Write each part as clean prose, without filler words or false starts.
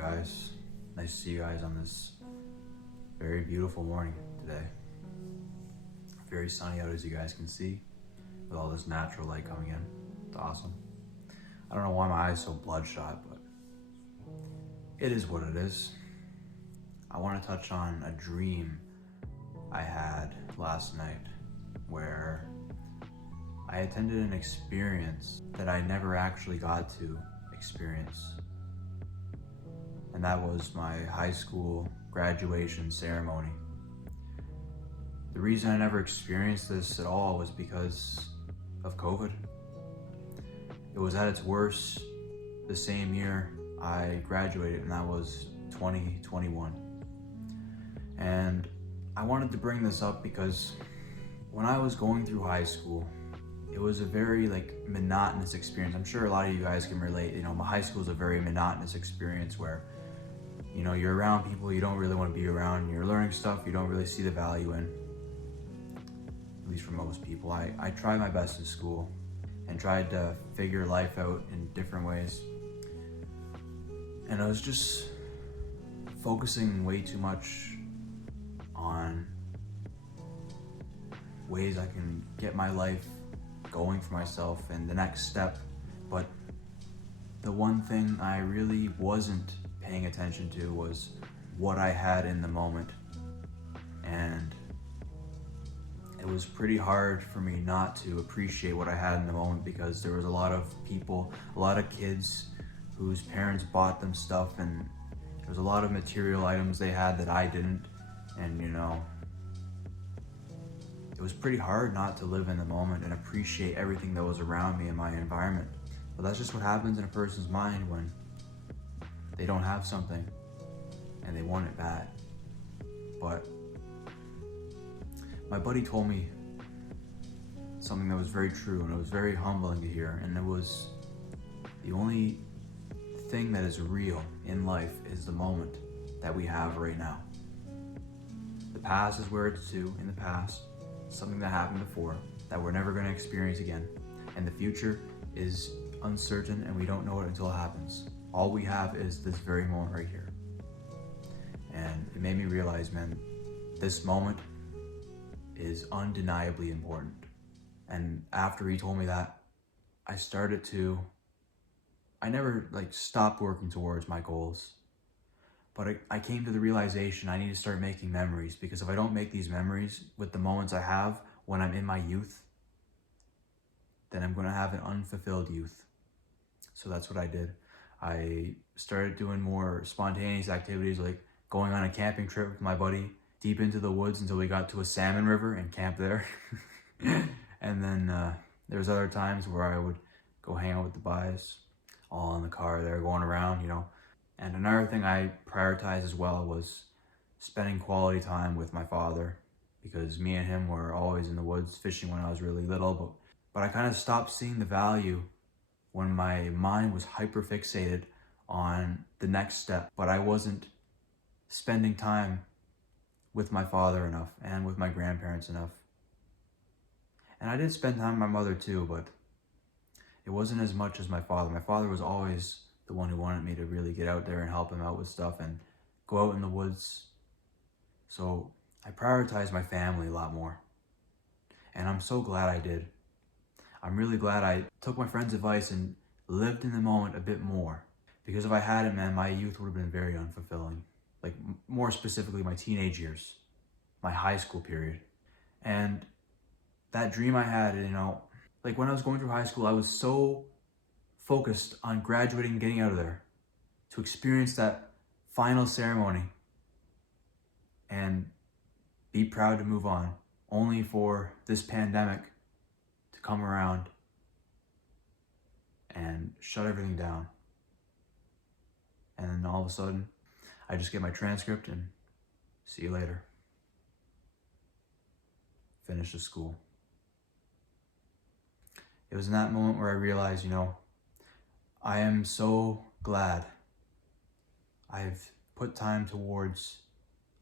guys? Nice to see you guys on this very beautiful morning today. Very sunny out, as you guys can see, with all this natural light coming in. It's awesome. I don't know why my eyes are so bloodshot, but it is what it is. I want to touch on a dream I had last night where I attended an experience that I never actually got to experience. And that was my high school graduation ceremony. The reason I never experienced this at all was because of COVID. It was at its worst the same year I graduated, and that was 2021. And I wanted to bring this up because when I was going through high school, it was a very monotonous experience. I'm sure a lot of you guys can relate. My high school is a very monotonous experience where you're around people you don't really want to be around. You're learning stuff you don't really see the value in, at least for most people. I tried my best in school and tried to figure life out in different ways. And I was just focusing way too much on ways I can get my life going for myself and the next step. But the one thing I really wasn't paying attention to was what I had in the moment. And it was pretty hard for me not to appreciate what I had in the moment, because there was a lot of people, a lot of kids whose parents bought them stuff, and there was a lot of material items they had that I didn't. And it was pretty hard not to live in the moment and appreciate everything that was around me in my environment. But that's just what happens in a person's mind when they don't have something and they want it bad. But my buddy told me something that was very true, and it was very humbling to hear. And it was, the only thing that is real in life is the moment that we have right now. The past is where it's to, in the past, something that happened before that we're never going to experience again. And the future is uncertain, and we don't know it until it happens. All we have is this very moment right here. And it made me realize, man, this moment is undeniably important. And after he told me that, I never stopped working towards my goals. But I came to the realization I need to start making memories, because if I don't make these memories with the moments I have when I'm in my youth, then I'm going to have an unfulfilled youth. So that's what I did. I started doing more spontaneous activities, like going on a camping trip with my buddy deep into the woods until we got to a salmon river and camp there. And then there was other times where I would go hang out with the guys, all in the car there going around, And another thing I prioritized as well was spending quality time with my father, because me and him were always in the woods fishing when I was really little. But I kind of stopped seeing the value when my mind was hyper fixated on the next step, but I wasn't spending time with my father enough and with my grandparents enough. And I did spend time with my mother too, but it wasn't as much as my father. My father was always the one who wanted me to really get out there and help him out with stuff and go out in the woods. So I prioritized my family a lot more. And I'm so glad I did. I'm really glad I took my friend's advice and lived in the moment a bit more. Because if I hadn't, man, my youth would have been very unfulfilling. More specifically, my teenage years, my high school period. And that dream I had, when I was going through high school, I was so focused on graduating and getting out of there to experience that final ceremony and be proud to move on, only for this pandemic to come around and shut everything down. And then all of a sudden, I just get my transcript and see you later. Finish the school. It was in that moment where I realized, I am so glad I've put time towards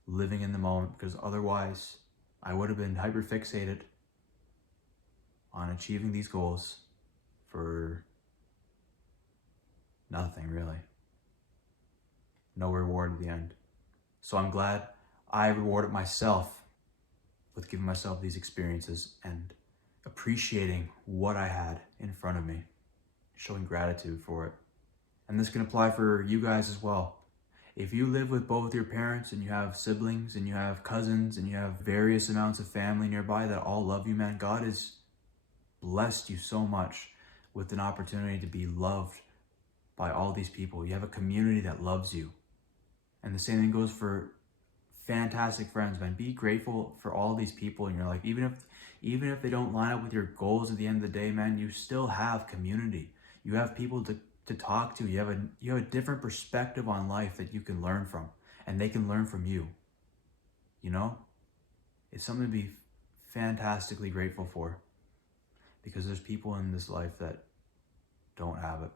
living in the moment, because otherwise I would have been hyper fixated on achieving these goals for nothing really. no reward at the end. So I'm glad I rewarded myself with giving myself these experiences and appreciating what I had in front of me, showing gratitude for it. And this can apply for you guys as well. If you live with both your parents and you have siblings and you have cousins and you have various amounts of family nearby that all love you, man, God has blessed you so much with an opportunity to be loved by all these people. You have a community that loves you. And the same thing goes for fantastic friends, man. Be grateful for all these people in your life. Even if they don't line up with your goals at the end of the day, man, you still have community. You have people to talk to. You have a different perspective on life that you can learn from, and they can learn from you. You know? It's something to be fantastically grateful for, because there's people in this life that don't have it.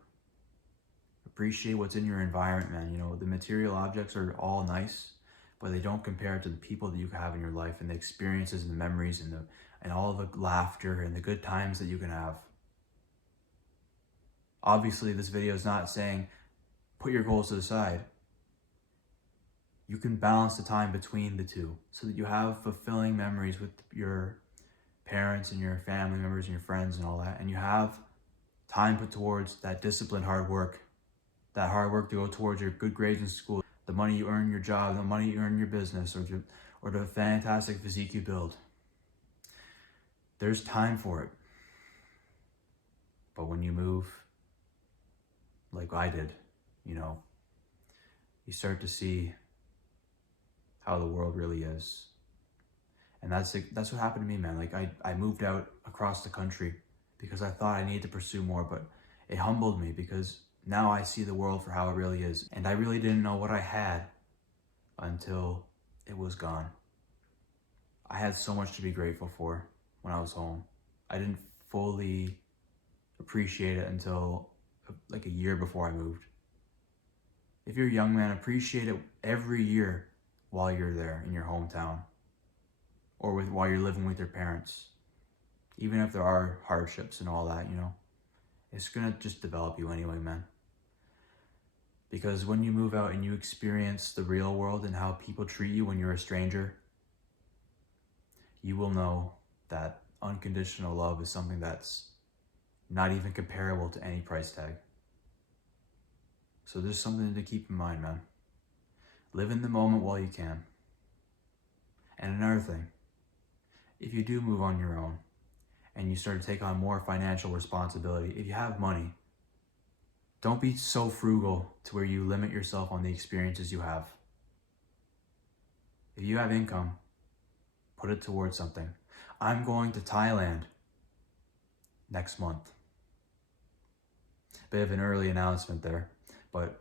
Appreciate what's in your environment, man. You know, the material objects are all nice, but they don't compare to the people that you have in your life and the experiences and the memories and all the laughter and the good times that you can have. Obviously, this video is not saying put your goals to the side. You can balance the time between the two so that you have fulfilling memories with your parents and your family members and your friends and all that, and you have time put towards that disciplined hard work, to go towards your good grades in school, the money you earn in your job, the money you earn in your business, or the fantastic physique you build. There's time for it. But when you move, like I did, you know, you start to see how the world really is. And that's what happened to me, man. Like I moved out across the country because I thought I needed to pursue more, but it humbled me because now I see the world for how it really is. And I really didn't know what I had until it was gone. I had so much to be grateful for when I was home. I didn't fully appreciate it until like a year before I moved. If you're a young man, appreciate it every year while you're there in your hometown, or while you're living with your parents. Even if there are hardships and all that, you know, it's gonna just develop you anyway, man. Because when you move out and you experience the real world and how people treat you when you're a stranger, you will know that unconditional love is something that's not even comparable to any price tag. So there's something to keep in mind, man. Live in the moment while you can. And another thing, if you do move on your own and you start to take on more financial responsibility, if you have money, don't be so frugal to where you limit yourself on the experiences you have. If you have income, put it towards something. I'm going to Thailand next month. Bit of an early announcement there, but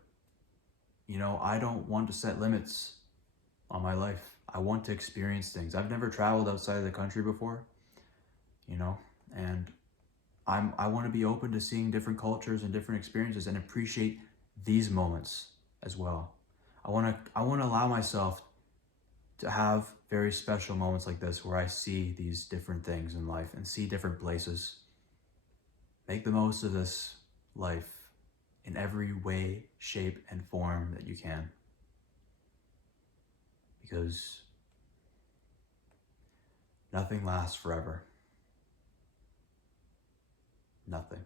you know, I don't want to set limits on my life. I want to experience things. I've never traveled outside of the country before, you know, and I want to be open to seeing different cultures and different experiences and appreciate these moments as well. I want to allow myself to have very special moments like this where I see these different things in life and see different places. Make the most of this life in every way, shape, and form that you can. Because nothing lasts forever. Nothing.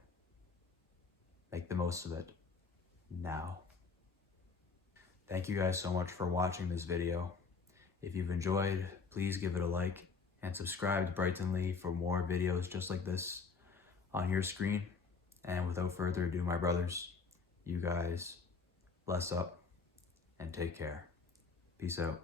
Make the most of it now. Thank you guys so much for watching this video. If you've enjoyed, please give it a like and subscribe to Brighton Lee for more videos just like this on your screen. And without further ado, my brothers, you guys bless up and take care. Peace out.